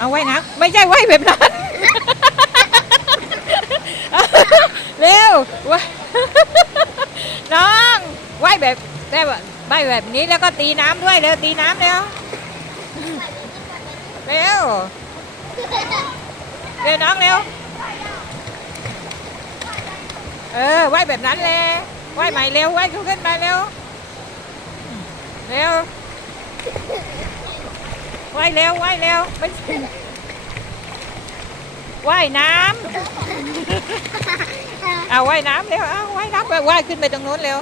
เอาว่ายน้ำไม่ใช่ว่ายแบบนั้น เร็วว่าน้องว่ายแบบได้แบบว่แบบนี้แล้วก็ตีน้ำด้วยเร็วตีน้ำเร็วเร็วเร็วน้องเร็วเออว่ายแบบนั้นเลยว่ายใหม่เร็วว่ายขึ้นมาเร็วเร็ว ว่ายเร็วว่ายเร็วไม่ใช่ว่ายน้ำเอาว่ายน้ำเร็วเอาว่ายน้ำไปว่ายขึ้นไปตรงนู้นเร็ว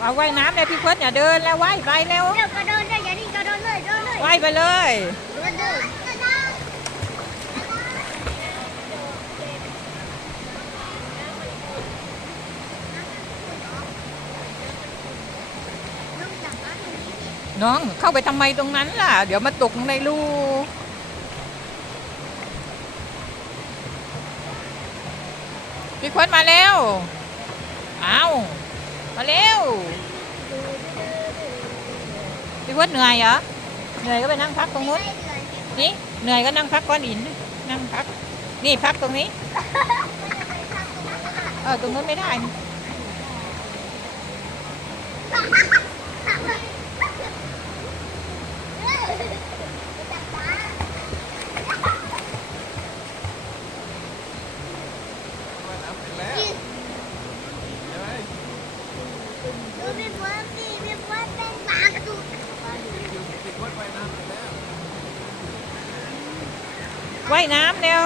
เอาว่ายน้ำเลยพี่เพิร์ดอย่าเดินแล้วว่ายไปเร็วเดี๋ยวกระโดดเลยอย่านิ่งกระโดด ไปเลย น้องเข้าไปทำไมตรงนั้นล่ะ เดี๋ยวมาตกในรูพี่เพิร์ดมาเร็วเอามาเร็วพี่เพิร์ดเหนื่อยเหรอ เหนื่อยก็ไปนั่งพักตรงนู้นนี่เหนื่อยก็นั่งพักก้อนหินนั่งพัก นี่พักตรงนี้ เออตรงนู้นไม่ได้ ว่ายน้ำเร็ว